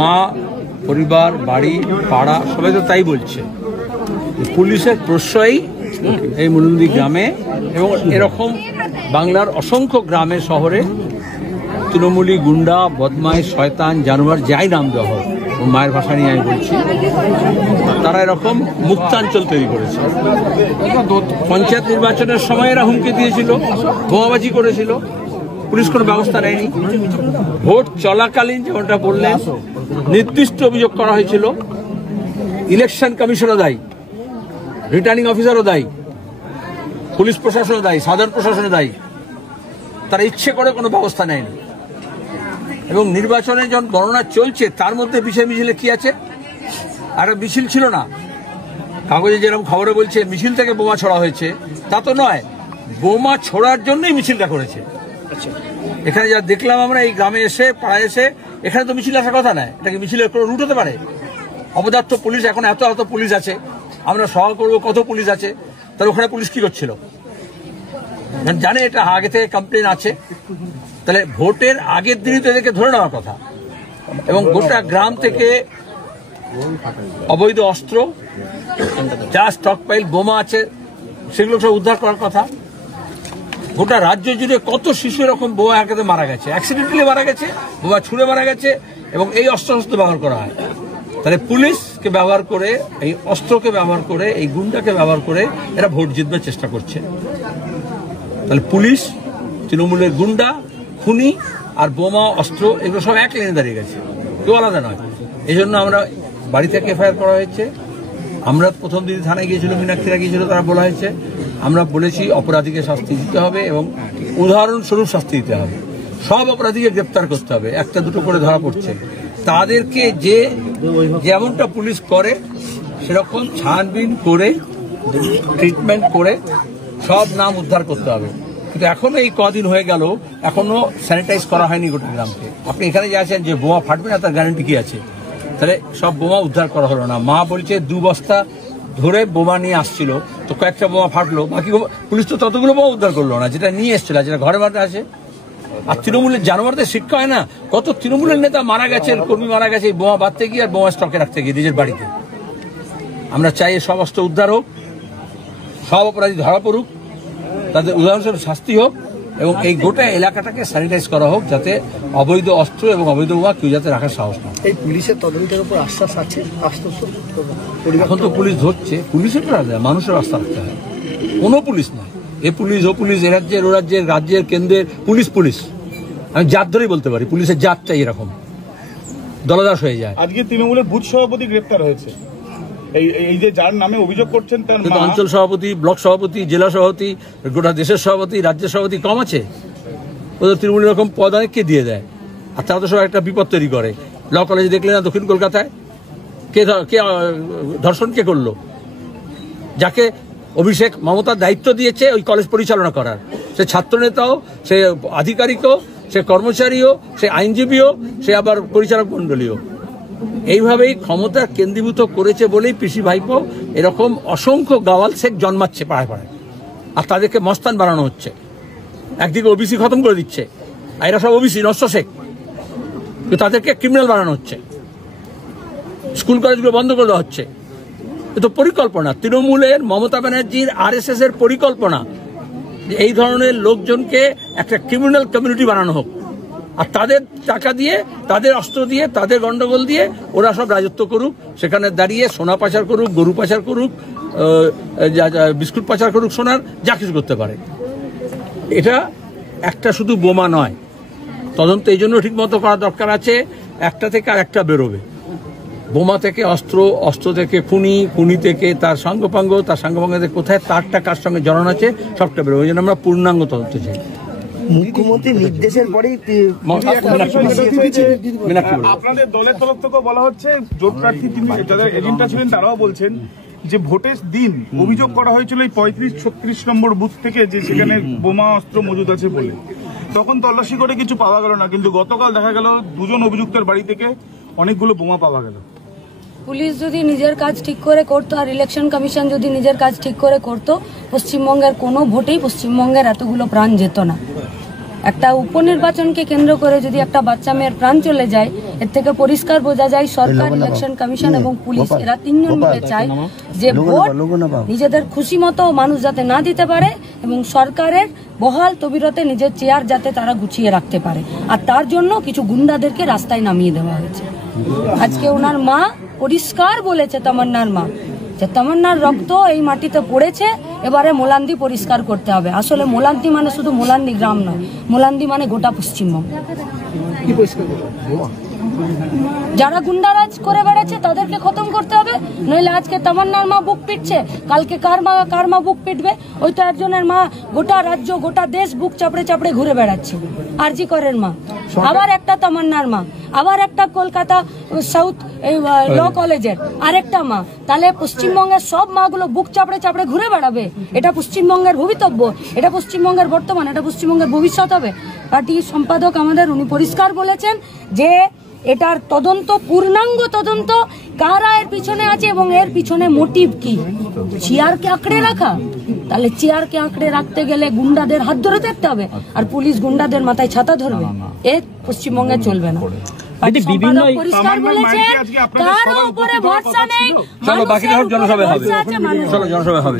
মা, পরিবার, বাড়ি, পাড়া সবাই তো তাই বলছে। পুলিশের প্রশ্রয় এই মুলুন্দি গ্রামে এবং এরকম বাংলার অসংখ্য গ্রামে শহরে তৃণমূলী, গুন্ডা, বদমাই, শয়তান, জানোয়ার যাই নাম দেওয়া হোক, মায়ের ভাষা নিয়ে আমি বলছি, তারা এরকম মুক্তাঞ্চল তৈরি করেছে। পঞ্চায়েত নির্বাচনের সময় এরা হুমকি দিয়েছিল, বোমাবাজি করেছিল, পুলিশ কোনো ব্যবস্থা নেয়নি। ভোট চলাকালীন যেমনটা বললেন নির্দিষ্ট অভিযোগ করা হয়েছিল, ইলেকশন কমিশনও দায়ী, রিটার্নিং অফিসারও দায়ী, পুলিশ প্রশাসনও দায়ী, সাধারণ প্রশাসনও দায়ী। তারা ইচ্ছে করে কোনো ব্যবস্থা নেয়নি। এবং নির্বাচনে যখন গণনা চলছে তার মধ্যে বিষয় মিছিলে কি আছে? আর মিছিল ছিল না, কাগজে যেরকম খবরে বলছে মিছিল থেকে বোমা ছোড়া হয়েছে, তা তো নয়। বোমা ছোড়ার জন্যই মিছিলটা করেছে। এখানে যা দেখলাম আমরা এই গ্রামে এসে, পাড়ায় এসে, এখানে তো মিছিল আসার কথা নয়। এটা কি মিছিলের কোনো রুট হতে পারে? অপদার্থ পুলিশ, এখন এত এত পুলিশ আছে, আমরা সভা করবো, কত পুলিশ আছে, তাহলে ওখানে পুলিশ কি করছিল? জানে এটা আগে থেকে কমপ্লেন আছে, তাহলে ভোটের আগের দিনই তো এদেরকে ধরে নেওয়ার কথা। এবং গোটা গ্রাম থেকে অবৈধ অস্ত্র, যা স্টক পাইল, বোমা আছে, সেগুলো সব উদ্ধার করার কথা। গোটা রাজ্য জুড়ে কত শিশু এরকম বোমা আঘাতে মারা গেছে, অ্যাক্সিডেন্টালি মারা গেছে, বোমা ছুঁড়ে মারা গেছে, এবং এই অস্ত্র ব্যবহার করা হয়। তাহলে পুলিশকে ব্যবহার করে, এই অস্ত্রকে ব্যবহার করে, এই গুন্ডাকে ব্যবহার করে এরা ভোট জিতবার চেষ্টা করছে। তাহলে পুলিশ, তৃণমূলের গুন্ডা, খুনি আর বোমা, অস্ত্র, এগুলো সব এক লাইনে দাঁড়িয়ে গেছে, কেউ আলাদা নয়। এই জন্য আমরা বাড়ি থেকে এফআইআর করা হয়েছে। আমরা প্রথম দিন থানায় গিয়েছিল, মীনাক্ষীরা গিয়েছিল, তারা বলা হয়েছে, আমরা বলেছি অপরাধীকে শাস্তি দিতে হবে এবং উদাহরণস্বরূপ শাস্তি দিতে হবে। সব অপরাধীকে গ্রেপ্তার করতে হবে, একটা দুটো করে ধরা পড়ছে। তাদেরকে যে যেমনটা পুলিশ করে সেরকম ছানবিন করে, ট্রিটমেন্ট করে সব নাম উদ্ধার করতে হবে। কিন্তু এখনো এই কদিন হয়ে গেল, এখনো স্যানিটাইজ করা হয়নি গোটা গ্রামকে। আপনি এখানে যে আছেন যে বোমা ফাটবে না তার গ্যারান্টি কি আছে? তাহলে সব বোমা উদ্ধার করা হলো না। মা বলছে 2 বস্তা ধরে বোমা নিয়ে আসছিল, তো কয়েকটা বোমা ফাটলো, বাকি পুলিশ তো ততগুলো বোমা উদ্ধার করলো না যেটা নিয়ে এসছিল, যেটা ঘরে মাঠে আছে। আর তৃণমূলের জানোয়ারদের শিক্ষা হয় না? কত তৃণমূলের নেতা মারা গেছে, কর্মী মারা গেছে এই বোমা বাঁধতে গিয়ে আর বোমা স্টকে রাখতে গিয়ে নিজের বাড়িতে। আমরা চাই সব অস্ত্র উদ্ধার হোক, সব অপরাধী ধরা পড়ুক, তাদের উদাহরণস্বরূপ শাস্তি হোক, এবং এই গোটা এলাকাটাকে স্যানিটাইজ করা হোক, যাতে অবৈধ অস্ত্র এবং অবৈধ বোমা কেউ যাতে রাখার সাহস না। এই পুলিশের তদন্তের উপর আশ্বাস আছে? এখন তো পুলিশ ধরছে, পুলিশের মানুষের আস্থা রাখতে হয়, কোনো পুলিশ নয়। এ পুলিশ, ও পুলিশ, এ রাজ্যের, ও রাজ্যের, রাজ্যের, কেন্দ্রের পুলিশ। পুলিশ আমি জাত ধরেই বলতে পারি, পুলিশের জাতটাই এরকম দলদাস হয়ে যায়। আজকে তৃণমূলের বুথ সভাপতি গ্রেপ্তার হয়েছে, এই যে যার নামে অভিযোগ করছেন তার অঞ্চল সভাপতি, ব্লক সভাপতি, জেলা সভাপতি, গোটা দেশের সভাপতি, রাজ্যের সভাপতি কম আছে? ওদের তৃণমূল এরকম পদ অনেককে দিয়ে দেয়, আর তারা তো সব একটা বিপদ তৈরি করে। ল কলেজে দেখলে না দক্ষিণ কলকাতায় কে ধর্ষণ কে করলো? যাকে অভিষেক মমতার দায়িত্ব দিয়েছে ওই কলেজ পরিচালনা করার, সে ছাত্রনেতাও, সে আধিকারিকও, সে কর্মচারীও, সে আইনজীবীও, সে আবার পরিচালক মন্ডলীও। এইভাবেই ক্ষমতা কেন্দ্রীভূত করেছে বলেই পিসি ভাইপো এরকম অসংখ্য গাওয়াল শেখ জন্মাচ্ছে পাড়ায় পাড়ায়, আর তাদেরকে মস্তান বানানো হচ্ছে। একদিকে ওবিসি খতম করে দিচ্ছে, আর এরা সব ওবিসি নষ্ট শেখ, কিন্তু তাদেরকে ক্রিমিনাল বানানো হচ্ছে, স্কুল কলেজগুলো বন্ধ করে দেওয়া হচ্ছে। এ তো পরিকল্পনা, তৃণমূলের, মমতা ব্যানার্জির, RSS এর পরিকল্পনা যে এই ধরনের লোকজনকে একটা ক্রিমিনাল কমিউনিটি বানানো হোক, আর তাদের টাকা দিয়ে, তাদের অস্ত্র দিয়ে, তাদের গন্ডগোল দিয়ে ওরা সব রাজত্ব করুক, সেখানে দাঁড়িয়ে সোনা পাচার করুক, গরু পাচার করুক, বিস্কুট পাচার করুক, সোনার যা কিছু করতে পারে। এটা একটা শুধু বোমা নয়, তদন্ত এই জন্য ঠিক মতো করা দরকার আছে। একটা থেকে আর একটা বেরোবে, বোমা থেকে অস্ত্র, অস্ত্র থেকে খুনি, খুনি থেকে তার সাঙ্গপাঙ্গ, তার সাঙ্গপাঙ্গতে কোথায় তারটা কার সঙ্গে জড়ানো আছে সবটা বেরোবে। ওই জন্য আমরা পূর্ণাঙ্গ তদন্ত চাই। মুখ্যমন্ত্রীর নির্দেশের পরেই আপনাদের দলের তরফ থেকে বলা হচ্ছে, জোট প্রার্থী যাদের এজেন্টরা ছিলেন তারাও বলছেন যে ভোটের দিন অভিযোগ করা হয়েছিল এই 35-36 নম্বর বুথ থেকে যে সেখানে বোমা অস্ত্র মজুদ আছে বলে। তখন তল্লাশি করে কিছু পাওয়া গেল না, কিন্তু গতকাল দেখা গেল 2 জন অভিযুক্তের বাড়ি থেকে অনেকগুলো বোমা পাওয়া গেল। পুলিশ যদি নিজের কাজ ঠিক করে করতো আর ইলেকশন কমিশন যদি নিজের কাজ ঠিক করে করতো, পশ্চিমবঙ্গের কোনো ভোটেই পশ্চিমবঙ্গের এতগুলো প্রাণ যেত না। একটা উপনির্বাচনকে কেন্দ্র করে যদি একটা বাচ্চা মেয়ের প্রাণ চলে যায়, এর থেকে পরিষ্কার বোঝা যায় সরকার, ইলেকশন কমিশন এবং পুলিশ এরা তিনজন মিলে চায় যে ভোট নিজেদের খুশি মতো মানুষ যাতে না দিতে পারে এবং সরকারের বহাল তবিরতে নিজের চেয়ার যাতে তারা গুছিয়ে রাখতে পারে, আর তার জন্য কিছু গুন্ডাদেরকে রাস্তায় নামিয়ে দেওয়া হয়েছে। আজকে ওনার মা পরিষ্কার বলেছে, তামান্নার মা, যে তামান্নার রক্ত এই মাটিতে পড়েছে, এবারে মোলান্দি পরিষ্কার করতে হবে। আসলে মোলান্দি মানে শুধু মোলান্দি গ্রাম নয়, মোলান্দি মানে গোটা পশ্চিমবঙ্গ। যারা গুন্ডারাজ করে বেড়াচ্ছে তাদেরকে খতম করতে হবে, নইলে আজকে তামান্নার মা বুক পিটছে, কালকে কার মা বুক পিটবে? ওই তো একজনের মা গোটা রাজ্য গোটা দেশ বুক চাপড়ে চাপড়ে ঘুরে বেড়াচ্ছে, আরজি করের মা, আবার একটা তামান্নার মা, আবার একটা কলকাতা সাউথ ল কলেজের আরেকটা মা। তাহলে পশ্চিমবঙ্গের সব মাগুলো বুক চাপড়ে চাপড়ে ঘুরে বেড়াবে? এটা পশ্চিমবঙ্গের ভবিতব্য, এটা পশ্চিমবঙ্গের বর্তমান, এটা পশ্চিমবঙ্গের ভবিষ্যৎ হবে? পার্টি সম্পাদক আমাদের উনি পরিষ্কার বলেছেন যে এটার তদন্ত, পূর্ণাঙ্গ তদন্ত, কারা এর পিছনে আছে এবং এর পিছনে মোটিভ কি। চেয়ারকে আঁকড়ে রাখা, তাহলে চেয়ারকে আঁকড়ে রাখতে গেলে গুন্ডাদের হাত ধরে থাকতে হবে, আর পুলিশ গুন্ডাদের মাথায় ছাতা ধরবে, এ পশ্চিমবঙ্গে চলবে না। পরিষ্কার বলেছেন কারো উপরে ভরসা নেই, চলো বাকি জনসভা হবে।